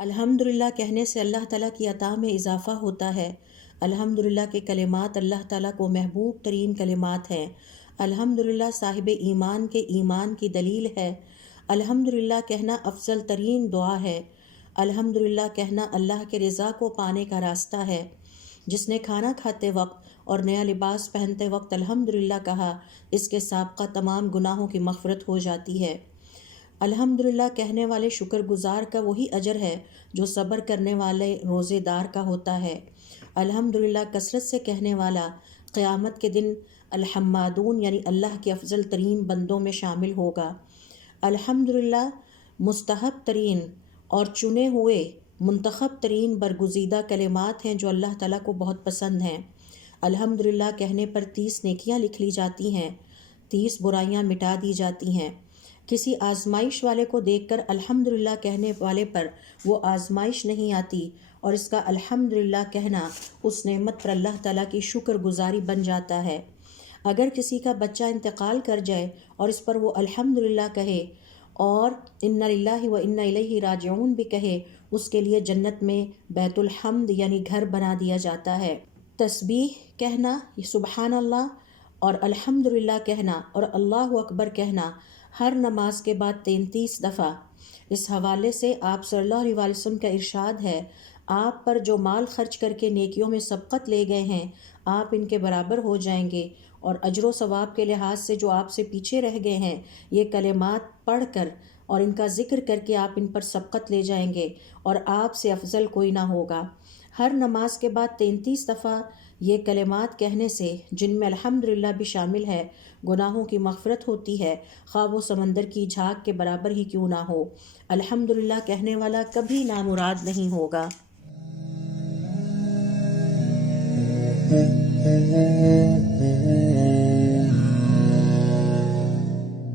الحمدللہ کہنے سے اللہ تعالیٰ کی عطا میں اضافہ ہوتا ہے۔ الحمدللہ کے کلمات اللہ تعالیٰ کو محبوب ترین کلمات ہیں۔ الحمدللہ صاحب ایمان کے ایمان کی دلیل ہے۔ الحمدللہ کہنا افضل ترین دعا ہے۔ الحمدللہ کہنا اللہ کے رضا کو پانے کا راستہ ہے۔ جس نے کھانا کھاتے وقت اور نیا لباس پہنتے وقت الحمدللہ کہا، اس کے سابقہ تمام گناہوں کی مغفرت ہو جاتی ہے۔ الحمدللہ کہنے والے شکر گزار کا وہی اجر ہے جو صبر کرنے والے روزے دار کا ہوتا ہے۔ الحمدللہ کثرت سے کہنے والا قیامت کے دن الحمادون یعنی اللہ کے افضل ترین بندوں میں شامل ہوگا۔ الحمدللہ مستحب ترین اور چنے ہوئے منتخب ترین برگزیدہ کلمات ہیں جو اللہ تعالیٰ کو بہت پسند ہیں۔ الحمدللہ کہنے پر 30 نیکیاں لکھ لی جاتی ہیں، 30 برائیاں مٹا دی جاتی ہیں۔ کسی آزمائش والے کو دیکھ کر الحمدللہ کہنے والے پر وہ آزمائش نہیں آتی، اور اس کا الحمدللہ کہنا اس نعمت پر اللہ تعالیٰ کی شکر گزاری بن جاتا ہے۔ اگر کسی کا بچہ انتقال کر جائے اور اس پر وہ الحمدللہ کہے اور انا للہ و انا الیہ راجعون بھی کہے، اس کے لیے جنت میں بیت الحمد یعنی گھر بنا دیا جاتا ہے۔ تسبیح کہنا، سبحان اللہ اور الحمدللہ کہنا اور اللہ اکبر کہنا ہر نماز کے بعد 33 دفعہ۔ اس حوالے سے آپ صلی اللہ علیہ وسلم کا ارشاد ہے، آپ پر جو مال خرچ کر کے نیکیوں میں سبقت لے گئے ہیں، آپ ان کے برابر ہو جائیں گے، اور اجر و ثواب کے لحاظ سے جو آپ سے پیچھے رہ گئے ہیں، یہ کلمات پڑھ کر اور ان کا ذکر کر کے آپ ان پر سبقت لے جائیں گے، اور آپ سے افضل کوئی نہ ہوگا۔ ہر نماز کے بعد 33 دفعہ یہ کلمات کہنے سے، جن میں الحمدللہ بھی شامل ہے، گناہوں کی مغفرت ہوتی ہے، خواہ وہ سمندر کی جھاگ کے برابر ہی کیوں نہ ہو۔ الحمدللہ کہنے والا کبھی نامراد نہیں ہوگا۔